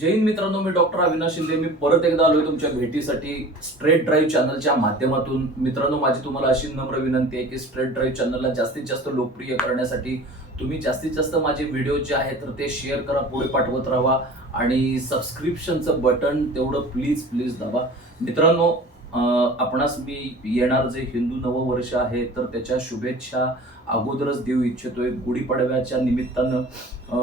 जैन मित्रांनो मी डॉक्टर अविनाश शिंदे. मी परत एकदा आलोय तुमच्या भेटीसाठी स्ट्रेट ड्राईव्ह चॅनलच्या माध्यमातून. मित्रांनो माझी तुम्हाला अशी नम्र विनंती आहे की स्ट्रेट ड्राईव्ह चॅनलला जास्तीत जास्त लोकप्रिय करण्यासाठी तुम्ही जास्तीत जास्त माझे व्हिडिओ जे आहेत तर ते शेअर करा पुढे पाठवत राहा आणि सबस्क्रिप्शनचं बटन तेवढं प्लीज प्लीज दाबा. मित्रांनो आपणास मी येणार जे हिंदू नववर्ष आहे तर त्याच्या शुभेच्छा अगोदरच देऊ इच्छितोय. गुढीपाडव्याच्या निमित्तानं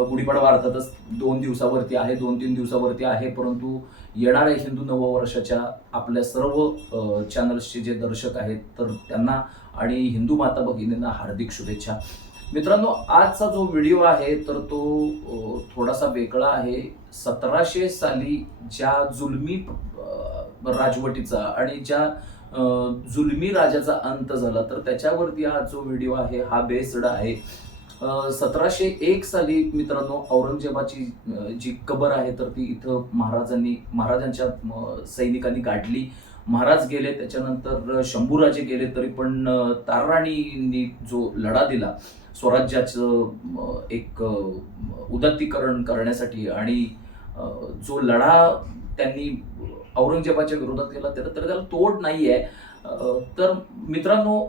गुढीपाडवा अर्थातच दोन दिवसावरती आहे दोन तीन दिवसावरती आहे परंतु येणाऱ्या हिंदू नववर्षाच्या आपल्या सर्व चॅनल्सचे जे दर्शक आहेत तर त्यांना आणि हिंदू माता भगिनींना हार्दिक शुभेच्छा. मित्रांनो आजचा जो व्हिडिओ आहे तर तो थोडासा वेगळा आहे. सतराशे साली ज्या जुलमी राजवटीचा आणि ज्या जुलमी राजाचा अंत झाला तर त्याच्यावरती हा जो व्हिडिओ आहे हा बेस्ड आहे. सतराशे एक साली मित्रांनो औरंगजेबाची जी कबर आहे तर ती इथं महाराजांनी महाराजांच्या सैनिकांनी गाठली. महाराज गेले त्याच्यानंतर शंभूराजे गेले तरी पण अं, तारराणींनी जो लढा दिला स्वराज्याचं एक उदत्तीकरण उदात्तीकरण करण्यासाठी आणि जो लढा त्यांनी औरंगजेबाच्या विरोधात केला तर तर त्याला तोड नाही आहे तर मित्रांनो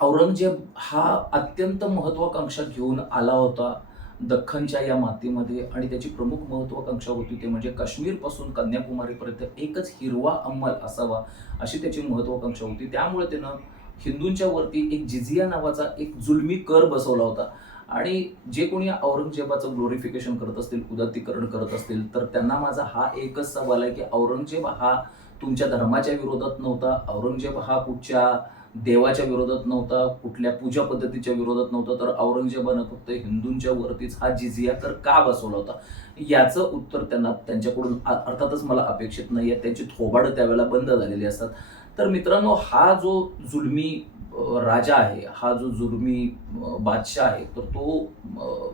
औरंगजेब हा अत्यंत महत्वाकांक्षा घेऊन आला होता दख्खनच्या या मातीमध्ये आणि त्याची प्रमुख महत्वाकांक्षा होती ते म्हणजे काश्मीरपासून कन्याकुमारीपर्यंत एकच हिरवा अंमल असावा अशी त्याची महत्वाकांक्षा होती. त्यामुळे त्यानं हिंदूंच्या वरती एक जिझिया नावाचा एक जुलमी कर बसवला होता. आणि जे कोणी औरंगजेबाचं ग्लोरिफिकेशन करत असतील उदात्तीकरण करत असतील तर त्यांना माझा हा एकच सवाल आहे की औरंगजेब हा तुमच्या धर्माच्या विरोधात नव्हता औरंगजेब हा कुठच्या देवाच्या विरोधात नव्हता कुठल्या पूजा पद्धतीच्या विरोधात नव्हता तर औरंगजेबानं फक्त हिंदूंच्या वरतीच हा जिजिया कर का बसवला होता? याचं उत्तर त्यांना त्यांच्याकडून अर्थातच मला अपेक्षित नाही आहे त्यांची थोबाडं त्यावेळेला बंद झालेली असतात. तर मित्रांनो हा जो जुलमी राजा आहे हा जो जुर्मी बादशाह आहे तर तो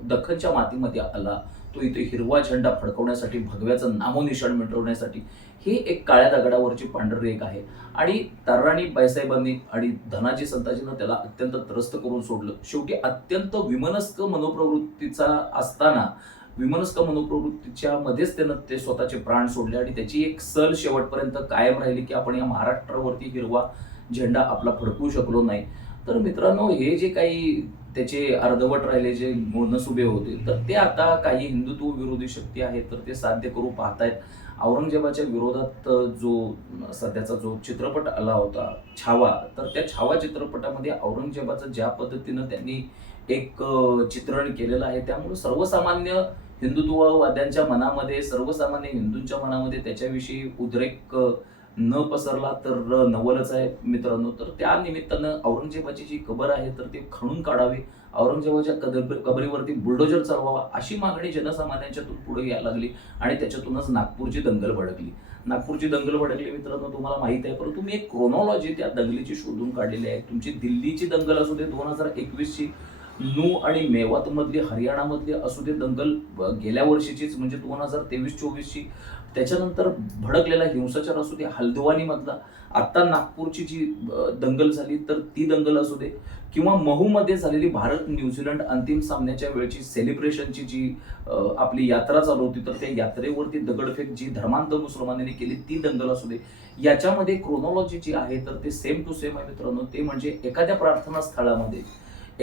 दखनच्या मातीमध्ये आला. तो इथे हिरवा झेंडा फडकवण्यासाठी भगव्याचं नामोनिशाण मिटवण्यासाठी ही एक काळ्या दगडावरची पांढररेख आहे. आणि तर्राणी बाईसाहेबांनी आणि धनाजी संताजीनं त्याला अत्यंत त्रस्त करून सोडलं. शेवटी अत्यंत विमनस्क मनोप्रवृत्तीचा असताना विमनस्क मनोप्रवृत्तीच्या मध्येच त्यानं ते स्वतःचे प्राण सोडले आणि त्याची एक सल शेवटपर्यंत कायम राहिली की आपण या महाराष्ट्रावरती हिरवा झेंडा आपला फडकवू शकलो नाही. तर मित्रांनो हे जे काही त्याचे अर्धवट राहिले जे नसुबे होते तर ते आता काही हिंदुत्व विरोधी शक्ती आहेत तर ते साध्य करू पाहतायत. औरंगजेबाच्या विरोधात जो सध्याचा जो चित्रपट आला होता छावा तर त्या छावा चित्रपटामध्ये औरंगजेबाचं ज्या पद्धतीनं त्यांनी एक चित्रण केलेलं आहे त्यामुळे सर्वसामान्य हिंदुत्ववाद्यांच्या मनामध्ये सर्वसामान्य हिंदूंच्या मनामध्ये त्याच्याविषयी उद्रेक न पसरला तर नवलच आहे मित्रांनो. तर त्या निमित्तानं औरंगजेबाची जी कबर आहे तर ती खणून काढावी. औरंगजेबाच्या कदर कबरीवरती बुलडोजर चालवावा अशी मागणी जनसामान्यांच्यातून पुढे यायला लागली आणि त्याच्यातूनच नागपूरची दंगल भडकली. नागपूरची दंगल भडकली मित्रांनो तुम्हाला माहीत आहे. परंतु मी एक क्रोनॉलॉजी त्या दंगलीची शोधून काढलेली आहे. तुमची दिल्लीची दंगल असू दे दोन हजार एकवीसची नू आणि मेवातमधली हरियाणामधली असू दे दंगल गेल्या वर्षीचीच म्हणजे दोन हजार तेवीस चोवीसची. त्याच्यानंतर भडकलेला हिंसाचार असू दे हल्द्वानी आत्ता नागपूरची जी दंगल झाली तर ती दंगल असू दे किंवा महूमध्ये झालेली भारत न्यूझीलंड अंतिम सामन्याच्या वेळची सेलिब्रेशनची जी आपली यात्रा चालू होती तर त्या यात्रेवरती दगडफेक जी धर्मांध मुसलमानांनी केली ती दंगल असू दे. याच्यामध्ये क्रोनॉलॉजी जी आहे तर ते सेम टू सेम आहे मित्रांनो. ते म्हणजे एखाद्या प्रार्थना स्थळामध्ये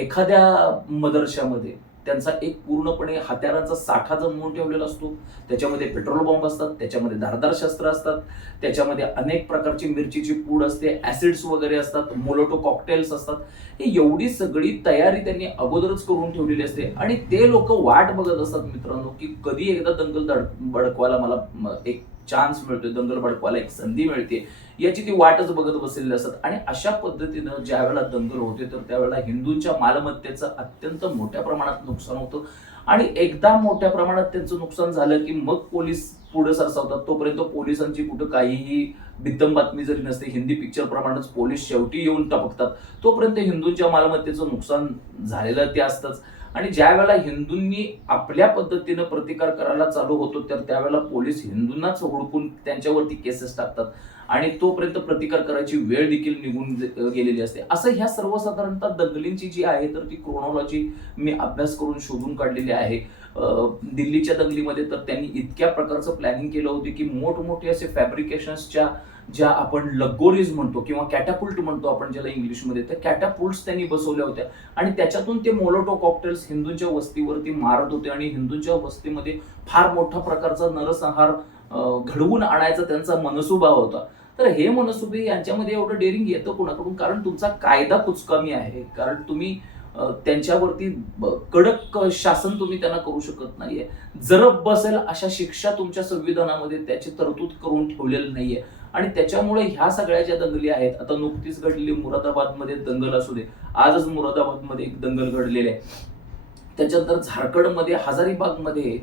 एखाद्या मदरशामध्ये त्यांचा एक पूर्णपणे हत्यारांचा साठा जमवून ठेवलेला असतो त्याच्यामध्ये पेट्रोल बॉम्ब असतात त्याच्यामध्ये धारदार शस्त्र असतात त्याच्यामध्ये अनेक प्रकारची मिरचीची पूड असते ऍसिड्स वगैरे असतात मोलोटो कॉकटेल्स असतात हे एवढी सगळी तयारी त्यांनी अगोदरच करून ठेवलेली असते. आणि ते लोक वाट बघत असतात मित्रांनो की कधी एकदा दंगल धड- भडकवायला मला एक चान्स मिळतोय दंगल भडकवायला एक संधी मिळते याची ती वाटच बघत बसलेली असतात. आणि अशा पद्धतीनं ज्या वेळेला दंगल होते तर त्यावेळेला हिंदूंच्या मालमत्तेचं अत्यंत मोठ्या प्रमाणात नुकसान होतं. आणि एकदा मोठ्या प्रमाणात त्यांचं नुकसान झालं की मग पोलीस पुढे सरसावतात. तोपर्यंत पोलिसांची कुठं काहीही बित्तम बातमी जरी नसते हिंदी पिक्चर प्रमाणेच पोलीस शेवटी येऊन टपकतात. तोपर्यंत हिंदूंच्या मालमत्तेचं नुकसान झालेलं ते असतंच. आणि ज्या वेळेला हिंदूंनी आपल्या पद्धतीनं प्रतिकार करायला चालू होतो तर त्यावेळेला पोलीस हिंदूंनाच हुडकून त्यांच्यावरती केसेस टाकतात. आणि तोपर्यंत प्रतिकार करायची वेळ देखील निघून गेलेली असते. असं ह्या सर्वसाधारणतः दंगलींची जी आहे तर ती क्रोनॉलॉजी मी अभ्यास करून शोधून काढलेली आहे. दिल्लीच्या दंगलीमध्ये तर त्यांनी इतक्या प्रकारचं प्लॅनिंग केलं होतं की मोठमोठे असे फॅब्रिकेशन्सच्या ज्या आपण लगोरीज म्हणतो किंवा कॅटापुल्ट म्हणतो आपण ज्याला इंग्लिशमध्ये तर कॅटापुल्ट्स त्यांनी बसवल्या होत्या. आणि त्याच्यातून ते मोलोटो कॉकटेल्स हिंदूंच्या वस्तीवरती मारत होते आणि हिंदूंच्या वस्तीमध्ये फार मोठा प्रकारचा नरसंहार घडवून आणायचा त्यांचा मनसुबा होता. तर हे मनसुबे यांच्यामध्ये एवढं डेअरिंग येतं कोणाकडून? कारण तुमचा कायदा कुचकामी आहे. कारण तुम्ही त्यांच्यावरती कडक शासन तुम्ही त्यांना करू शकत नाहीये. जरब बसेल अशा शिक्षा तुमच्या संविधानामध्ये त्याची तरतूद करून ठेवलेली नाहीये. आणि त्याच्यामुळे ह्या सगळ्या ज्या दंगली आहेत आता नुकतीच घडलेली मुरादाबादमध्ये दंगल असू दे आजच मुरादाबादमध्ये एक दंगल घडलेली आहे. त्याच्यानंतर झारखंडमध्ये हजारीबागमध्ये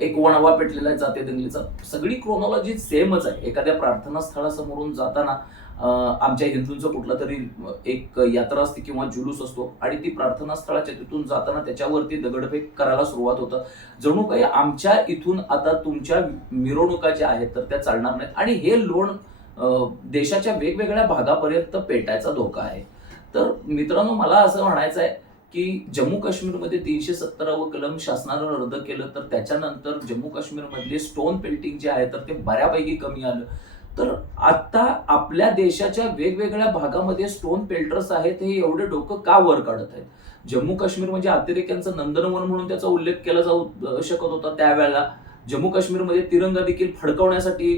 एक वणवा पेटलेला आहे जाते दंगलीचा. सगळी क्रोनॉलॉजी सेमच आहे. एखाद्या प्रार्थना स्थळासमोरून जाताना आमच्या हिंदूंचं कुठला तरी एक यात्रा असते किंवा जुलूस असतो आणि ती प्रार्थना स्थळाच्या तिथून जाताना त्याच्यावरती दगडफेक करायला सुरुवात होतं. जणू काही आमच्या इथून आता तुमच्या मिरवणुका ज्या आहेत तर त्या चालणार नाहीत. आणि हे लोण देशाच्या वेगवेगळ्या भागापर्यंत पेटायचा धोका आहे. तर मित्रांनो मला असं म्हणायचं आहे की जम्मू काश्मीरमध्ये तीनशे सत्तरावं कलम शासनानं रद्द केलं तर त्याच्यानंतर जम्मू काश्मीरमधले स्टोन पेल्टिंग जे आहे तर ते बऱ्यापैकी कमी आलं. तर आता आपल्या देशाच्या वेगवेगळ्या भागामध्ये स्टोन पेल्टर्स आहेत हे एवढे डोकं का वर काढत आहेत? जम्मू काश्मीर म्हणजे अतिरेक्यांचं नंदनवन म्हणून त्याचा उल्लेख केला जाऊ शकत होता त्यावेळेला. जम्मू काश्मीरमध्ये तिरंगा देखील फडकवण्यासाठी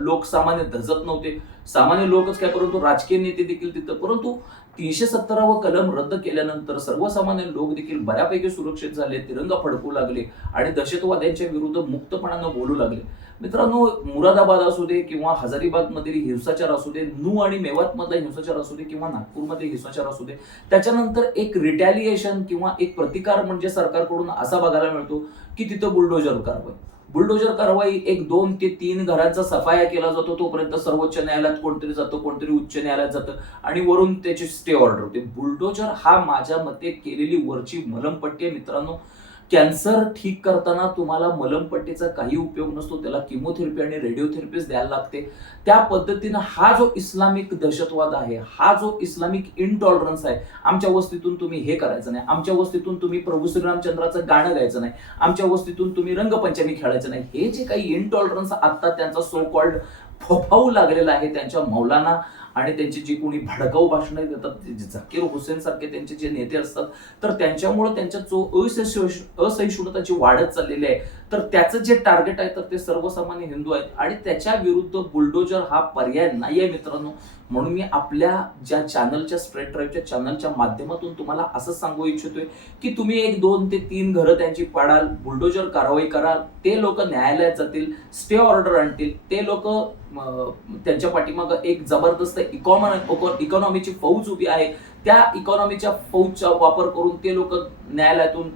लोक सामान्य धजत नव्हते. सामान्य लोकच काय परंतु राजकीय नेते देखील तिथं. परंतु तीनशे सत्तरावं कलम रद्द केल्यानंतर सर्वसामान्य लोक देखील बऱ्यापैकी सुरक्षित झाले तिरंगा फडकू लागले आणि दहशतवाद्यांच्या विरुद्ध मुक्तपणानं बोलू लागले. मित्रांनो मुरादाबाद असू दे किंवा हजारीबाग मधील हिंसाचार असू दे नू आणि मेवात मधला हिंसाचार असू दे किंवा नागपूरमध्ये हिंसाचार असू दे त्याच्यानंतर एक रिटॅलिएशन किंवा एक प्रतिकार म्हणजे सरकारकडून असा बघायला मिळतो की तिथं बुलडोजर कारवाई. बुलडोजर कारवाई एक दोन ते तीन घरांचा सफाया केला जातो. तोपर्यंत सर्वोच्च न्यायालयात कोणतरी जातो कोणतरी उच्च न्यायालयात जातं आणि वरून त्याची स्टे ऑर्डर होते. बुलडोजर हा माझ्या मते केलेली वरची मलमपट्टी आहे मित्रांनो. कॅन्सर ठीक करताना तुम्हाला मलमपट्टीचा काही उपयोग नसतो त्याला किमोथेरपी आणि रेडिओथेरपीच द्यायला लागते. त्या पद्धतीनं हा जो इस्लामिक दहशतवाद आहे हा जो इस्लामिक इनटॉलरन्स आहे आमच्या वस्तीतून तुम्ही हे करायचं नाही. आमच्या वस्तीतून तुम्ही प्रभू श्रीरामचंद्राचं गाणं गायचं नाही. आमच्या वस्तीतून तुम्ही रंगपंचमी खेळायचं नाही. हे जे काही इनटॉलरन्स आता त्यांचा सो कॉल्ड फोफावू लागलेला आहे त्यांच्या मौलाना आणि त्यांची जी कोणी भडकाऊ भाषणं देतात जे झाकीर हुसेन सारखे त्यांचे जे नेते असतात तर त्यांच्यामुळे त्यांच्या जो असहिष्णुता जी वाढत चाललेली आहे. तर त्याचं जे टार्गेट आहे तर ते सर्वसामान्य हिंदू आहेत. आणि त्याच्या विरुद्ध बुलडोजर हा पर्याय नाही आहे मित्रांनो. म्हणून मी आपल्या ज्या चॅनलच्या स्ट्रेट ड्राईव्हच्या चॅनलच्या माध्यमातून तुम्हाला असं सांगू इच्छितोय की तुम्ही एक दोन ते तीन घरं त्यांची पाडाल बुलडोजर कारवाई कराल ते लोक न्यायालयात जातील स्टे ऑर्डर आणतील ते लोक त्यांच्या पाठीमागं एक जबरदस्त इकॉनॉमी इकॉनॉमीची फौज उभी आहे. त्या इकॉनॉमीच्या फौजचा वापर करून ते लोक न्यायालयातून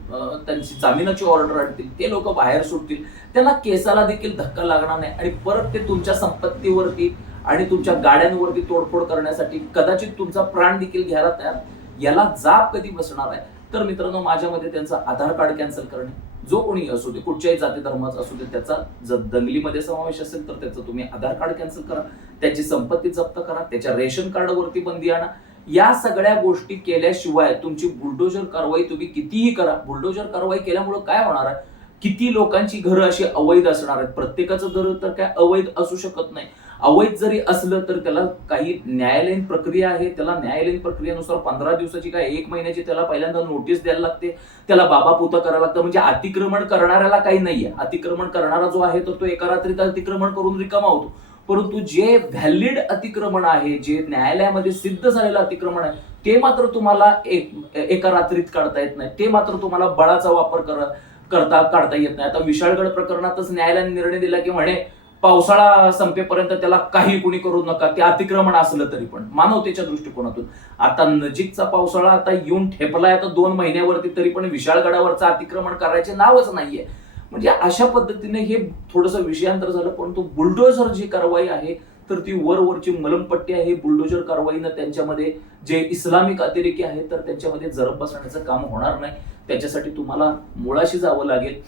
त्यांची जामिनाची ऑर्डर आणतील ते लोक बाहेर सुटतील त्यांना केसाला देखील धक्का लागणार नाही. आणि परत ते तुमच्या संपत्तीवरती आणि तुमच्या गाड्यांवरती तोडफोड करण्यासाठी कदाचित तुमचा प्राण देखील घ्यायला तयार याला जाब कधी बसणार आहे? तर मित्रांनो माझ्यामध्ये त्यांचं आधार कार्ड कॅन्सल करणे. जो कोणी असू दे कुठच्याही जाती धर्माचा असू दे त्याचा जर दंगलीमध्ये समावेश असेल तर त्याचं तुम्ही आधार कार्ड कॅन्सल करा. त्याची संपत्ती जप्त करा. त्याच्या रेशन कार्डवरती बंदी आणा. या सगळ्या गोष्टी केल्याशिवाय तुमची बुलडोजर कारवाई तुम्ही कितीही करा बुलडोजर कारवाई केल्यामुळे काय होणार आहे? किती लोकांची घरं अशी अवैध असणार आहेत? प्रत्येकाचं घर तर काय अवैध असू शकत नाही. अवैध जरी असलं तर त्याला काही न्यायालयीन प्रक्रिया आहे. त्याला न्यायालयीन प्रक्रियेनुसार पंधरा दिवसाची काय एक महिन्याची त्याला पहिल्यांदा नोटीस द्यायला लागते. त्याला बाबा पुता करायला लागतं. म्हणजे अतिक्रमण करणाऱ्याला काही नाहीये. अतिक्रमण करणारा जो आहे तर तो एका रात्रीत अतिक्रमण करून रिकामा होतो. परंतु जे व्हॅलिड अतिक्रमण आहे जे न्यायालयामध्ये सिद्ध झालेलं अतिक्रमण आहे ते मात्र तुम्हाला एक एका रात्रीत काढता येत नाही. ते मात्र तुम्हाला बळाचा वापर कर करता काढता येत नाही. आता विशाळगड प्रकरणातच न्यायालयाने निर्णय दिला की म्हणे पावसाळा संपेपर्यंत त्याला काही कुणी करू नका ते अतिक्रमण असलं तरी पण मानवतेच्या दृष्टिकोनातून. आता नजीकचा पावसाळा आता येऊन ठेपलाय आता दोन महिन्यावरती तरी पण विशाळगडावरचं अतिक्रमण करायचे नावच नाहीये. म्हणजे अशा पद्धतीने हे थोडस विषयांतर झालं परंतु बुलडोझर जी कारवाई आहे तर ती वरवरची मलमपट्टी आहे. बुलडोजर कारवाईनं त्यांच्यामध्ये जे इस्लामिक अतिरेकी आहेत तर त्यांच्यामध्ये जरब बसण्याचं काम होणार नाही. त्याच्यासाठी तुम्हाला मुळाशी जावं लागेल.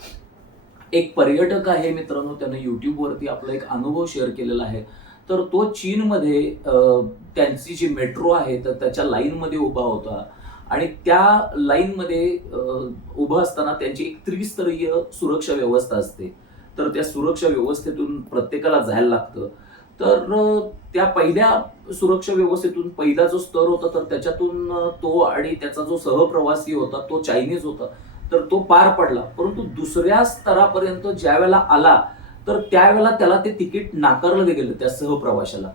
एक पर्यटक आहे मित्रांनो त्यानं युट्यूबवरती आपला एक अनुभव शेअर केलेला आहे. तर तो चीनमध्ये त्यांची जी मेट्रो आहे तर त्याच्या लाईनमध्ये उभा होता. आणि त्या लाईनमध्ये उभं असताना त्यांची एक त्रिस्तरीय सुरक्षा व्यवस्था असते. तर त्या सुरक्षा व्यवस्थेतून प्रत्येकाला जायला लागतं. तर त्या पहिल्या सुरक्षा व्यवस्थेतून पहिला जो स्तर होता तर त्याच्यातून तो आणि त्याचा जो सहप्रवासी होता तो चायनीज होता तर तो पार पडला. परंतु दुसऱ्या स्तरापर्यंत ज्या वेळेला आला तर त्यावेळेला त्याला ते तिकीट नाकारलं गेलं त्या सहप्रवाशाला.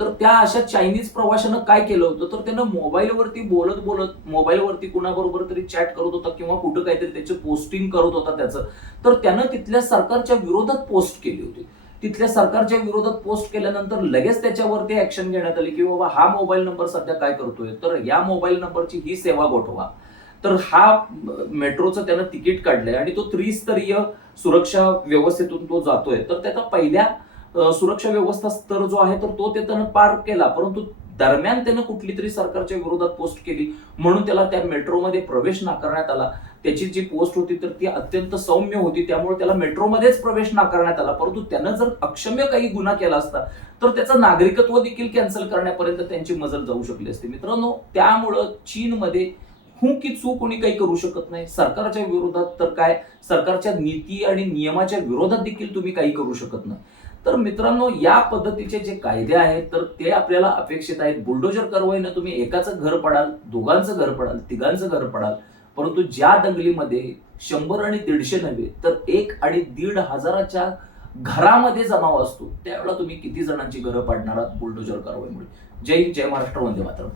तर त्या अशा चायनीज प्रवाशानं काय केलं होतं? तर त्यानं मोबाईलवरती बोलत बोलत मोबाईलवरती कुणाबरोबर तरी चॅट करत होता किंवा कुठं काहीतरी त्याचे पोस्टिंग करत होता त्याचं. तर त्यानं तिथल्या सरकारच्या विरोधात पोस्ट केली होती. तिथल्या सरकारच्या विरोधात पोस्ट केल्यानंतर लगेच त्याच्यावरती ऍक्शन घेण्यात आली की बाबा हा मोबाईल नंबर सध्या काय करतोय? तर या मोबाईल नंबरची ही सेवा गोठवा. तर हा मेट्रोचं त्यानं तिकीट काढलंय आणि तो त्रिस्तरीय सुरक्षा व्यवस्थेतून तो जातोय. तर त्याचा पहिल्या सुरक्षा व्यवस्था स्तर जो आहे तर तो ते त्यानं पार केला. परंतु दरम्यान त्यानं कुठली तरी सरकारच्या विरोधात पोस्ट केली. म्हणून त्याला त्या मेट्रोमध्ये प्रवेश नाकारण्यात आला. त्याची जी पोस्ट होती तर ती अत्यंत सौम्य होती. त्यामुळे त्याला मेट्रोमध्येच प्रवेश नाकारण्यात आला. परंतु त्यानं जर अक्षम्य काही गुन्हा केला असता तर त्याचं नागरिकत्व देखील कॅन्सल करण्यापर्यंत त्यांची मजल जाऊ शकली असती. मित्रांनो त्यामुळं चीनमध्ये हू की चूक कोणी काही करू शकत नाही. सरकारच्या विरोधात तर काय? सरकारच्या नीती आणि नियमाच्या विरोधात देखील तुम्ही काही करू शकत नाही. तर मित्रांनो या पद्धतीचे जे कायदे आहेत तर ते आपल्याला अपेक्षित आहेत. बुलडोजर कारवाईनं तुम्ही एकाचं घर पडाल दोघांचं घर पडाल तिघांचं घर पडाल परंतु ज्या दंगलीमध्ये शंभर आणि दीडशे नव्हे तर एक आणि दीड हजाराच्या घरामध्ये जमाव असतो त्यावेळेला तुम्ही किती जणांची घरं पाडणार आहात बुलडोजर कारवाईमुळे जय हिंद जय महाराष्ट्र वंदे मातरम.